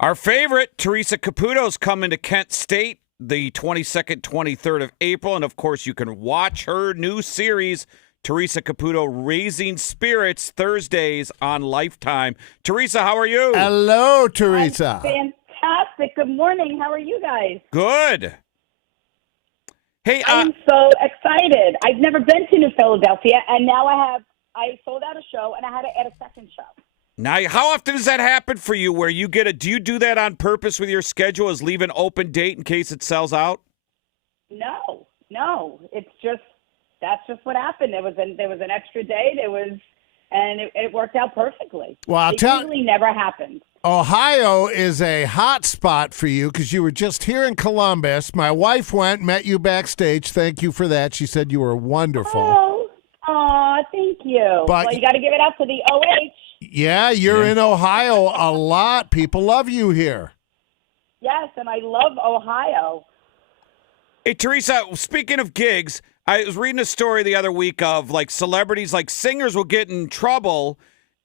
Our favorite, Teresa Caputo, is coming to Kent State the 22nd, 23rd of April. And, of course, you can watch her new series, Teresa Caputo, Raising Spirits, Thursdays on Lifetime. Teresa, how are you? Hello, Teresa. I'm fantastic. Good morning. How are you guys? Good. Hey, I'm so excited. I've never been to New Philadelphia, and now I sold out a show, and I had to add a second show. now, how often does that happen for you where you do you do that on purpose with your schedule, is leave an open date in case it sells out? No. That's just what happened. There was an extra day. And it worked out perfectly. Well, it usually never happens. Ohio is a hot spot for you because you were just here in Columbus. My wife met you backstage. Thank you for that. She said you were wonderful. Thank you. But, you got to give it up to the OH. Yeah, you're in Ohio a lot. People love you here. Yes, and I love Ohio. Hey, Teresa, speaking of gigs, I was reading a story the other week of celebrities, singers will get in trouble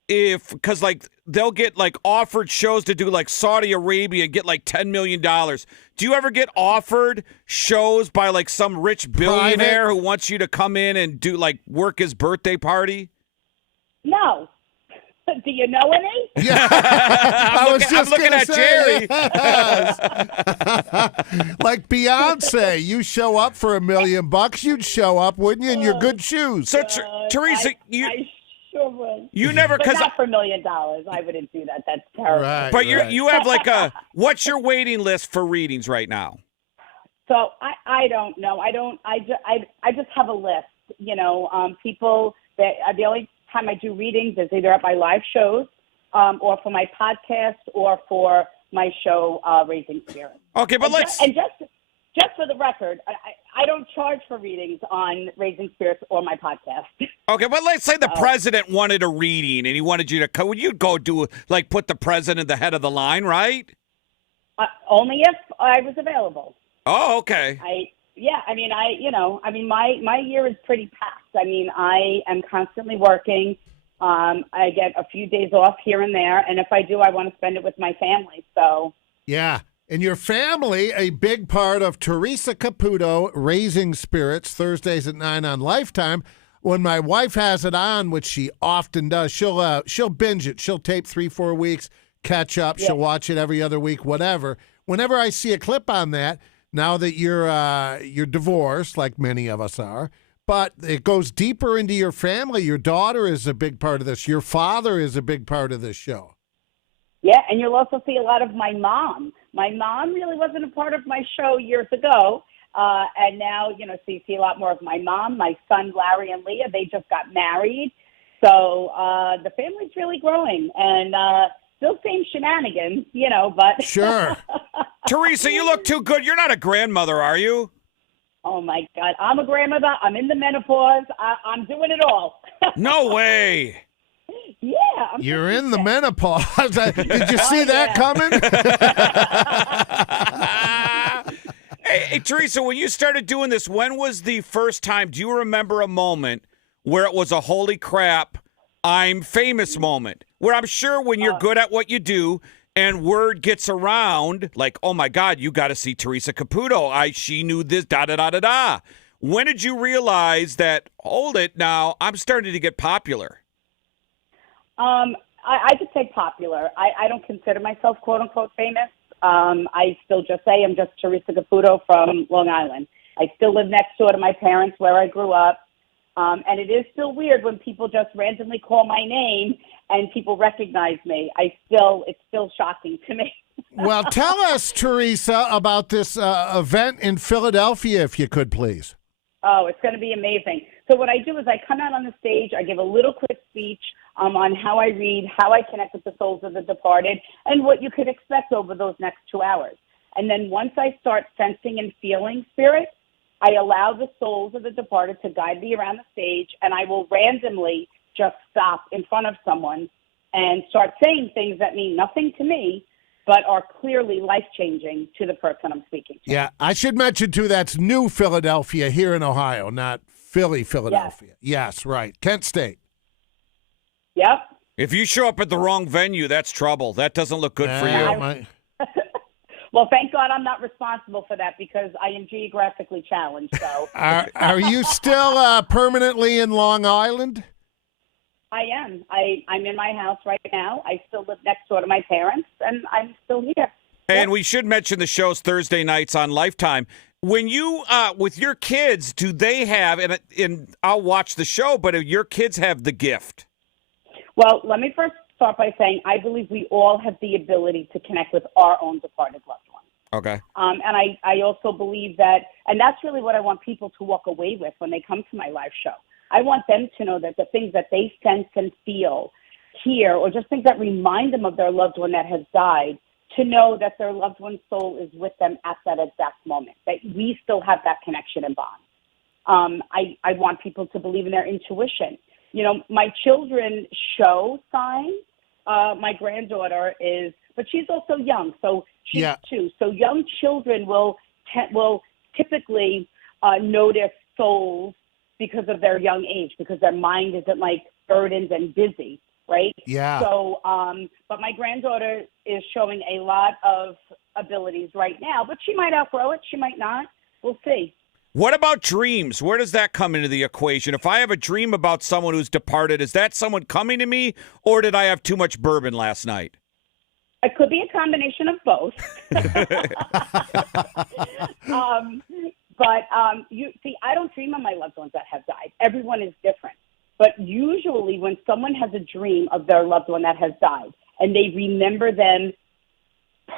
because they'll get offered shows to do Saudi Arabia and get $10 million. Do you ever get offered shows by some rich billionaire who wants you to come in and do work his birthday party? No. Do you know any? Yeah. I'm looking at Jerry. Yes. Like Beyonce, you show up for $1 million, you'd show up, wouldn't you, in your good shoes? So, Teresa, I sure would. You never, but because not for $1 million. I wouldn't do that. That's terrible. Right, but you have what's your waiting list for readings right now? So I don't know. I just have a list. People that the only time I do readings is either at my live shows, or for my podcast, or for my show, Raising Spirits. Okay, but just for the record, I don't charge for readings on Raising Spirits or my podcast. Okay, but let's say the president wanted a reading and he wanted you to come. Would you go do put the president at the head of the line, right? Only if I was available. Oh, okay. My year is pretty packed. I am constantly working. I get a few days off here and there, and if I do, I want to spend it with my family. So yeah. And your family, a big part of Teresa Caputo, Raising Spirits, Thursdays at 9 on Lifetime. When my wife has it on, which she often does, she'll binge it. She'll tape 3-4 weeks, catch up. Yeah. She'll watch it every other week, whatever. Whenever I see a clip on that, now that you're divorced, like many of us are, but it goes deeper into your family. Your daughter is a big part of this. Your father is a big part of this show. Yeah, and you'll also see a lot of my mom. My mom really wasn't a part of my show years ago, and now, so you see a lot more of my mom, my son Larry and Leah. They just got married. So the family's really growing, and still same shenanigans, but... Sure. Teresa, you look too good. You're not a grandmother, are you? Oh, my God. I'm a grandmother. I'm in the menopause. I'm doing it all. No way. Yeah. You're in the menopause. Did you see that coming? Hey, Teresa, when you started doing this, when was the first time? Do you remember a moment where it was a holy crap, I'm famous moment? Where I'm sure when you're good at what you do and word gets around, oh my God, you got to see Teresa Caputo. She knew this, da-da-da-da-da. When did you realize that, hold it now, I'm starting to get popular? I could say popular. I don't consider myself quote unquote famous. I still just say I'm just Teresa Caputo from Long Island. I still live next door to my parents where I grew up. And it is still weird when people just randomly call my name and people recognize me. It's still shocking to me. Well, tell us, Teresa, about this event in Philadelphia, if you could, please. Oh, it's going to be amazing. So what I do is I come out on the stage, I give a little quick speech on how I read, how I connect with the souls of the departed, and what you could expect over those next 2 hours. And then once I start sensing and feeling spirit, I allow the souls of the departed to guide me around the stage, and I will randomly just stop in front of someone and start saying things that mean nothing to me, but are clearly life-changing to the person I'm speaking to. Yeah, I should mention, too, that's New Philadelphia here in Ohio, not Philly, Philadelphia. Yes, right. Kent State. Yep. If you show up at the wrong venue, that's trouble. That doesn't look good for you. Well, thank God I'm not responsible for that because I am geographically challenged. So Are you still permanently in Long Island? I am. I'm in my house right now. I still live next door to my parents, and I'm still here. And we should mention the show's Thursday nights on Lifetime. When you, with your kids, do they have, and I'll watch the show, but do your kids have the gift? Well, let me first start by saying I believe we all have the ability to connect with our own departed loved ones. Okay. And I also believe that, and that's really what I want people to walk away with when they come to my live show. I want them to know that the things that they sense and feel, hear, or just things that remind them of their loved one that has died, to know that their loved one's soul is with them at that exact moment, that we still have that connection and bond. I want people to believe in their intuition. You know, my children show signs. My granddaughter is, but she's also young, so she's 2. So young children will typically notice souls because of their young age, because their mind isn't like burdened and busy, right? Yeah. So, but my granddaughter is showing a lot of abilities right now, but she might outgrow it. She might not. We'll see. What about dreams? Where does that come into the equation? If I have a dream about someone who's departed, is that someone coming to me, or did I have too much bourbon last night? It could be a combination of both. But you see, I don't dream of my loved ones that have died. Everyone is different. But usually when someone has a dream of their loved one that has died and they remember them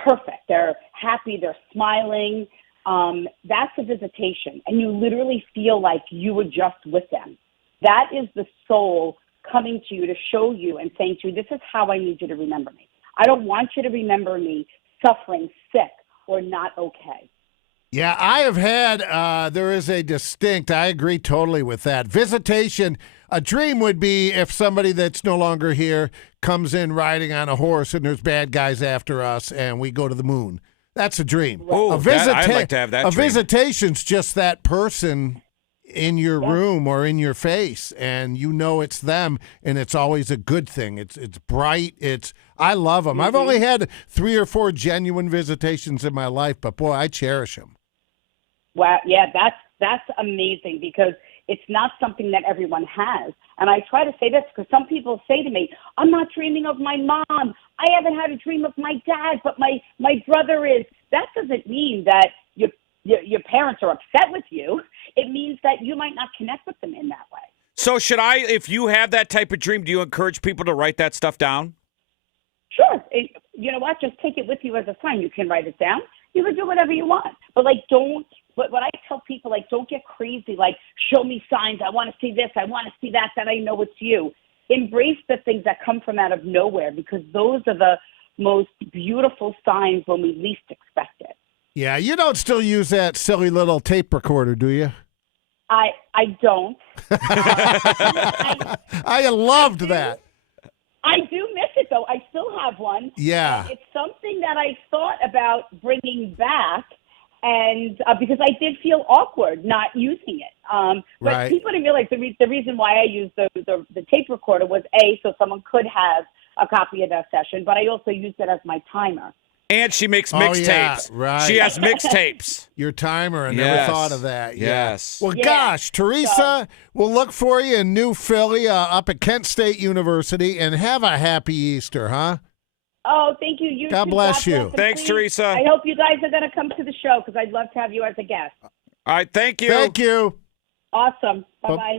perfect, they're happy, they're smiling, that's a visitation. And you literally feel like you were just with them. That is the soul coming to you to show you and saying to you, this is how I need you to remember me. I don't want you to remember me suffering, sick, or not okay. Yeah, I have had, there is a distinct, I agree totally with that. Visitation, a dream would be if somebody that's no longer here comes in riding on a horse and there's bad guys after us and we go to the moon. That's a dream. Oh, I'd like to have that a dream. visitation's just that person in your room or in your face, and you know it's them, and it's always a good thing. It's bright. I love them. I've only had 3 or 4 genuine visitations in my life, but boy, I cherish them. Wow, yeah, that's amazing because it's not something that everyone has. And I try to say this because some people say to me, I'm not dreaming of my mom. I haven't had a dream of my dad, but my brother is. That doesn't mean that your parents are upset with you. It means that you might not connect with them in that way. So should I, if you have that type of dream, do you encourage people to write that stuff down? Sure. You know what? Just take it with you as a sign. You can write it down. You can do whatever you want. But, But what I tell people, don't get crazy. Show me signs. I want to see this. I want to see that. That I know it's you. Embrace the things that come from out of nowhere because those are the most beautiful signs when we least expect it. Yeah, you don't still use that silly little tape recorder, do you? I don't. I loved that. I do miss it, though. I still have one. Yeah. And it's something that I thought about bringing back. And because I did feel awkward not using it. But right. People didn't realize the reason why I used the tape recorder was, A, so someone could have a copy of that session, but I also used it as my timer. And she makes mixtapes. Yeah, right. She has mixtapes. Your timer. I never thought of that. Yes. Well, gosh, Teresa, we'll look for you in New Philly up at Kent State University, and have a happy Easter, huh? Oh, thank you. God bless you. Thanks, please, Teresa. I hope you guys are going to come to the show because I'd love to have you as a guest. All right, thank you. Thank you. Awesome. Bye-bye.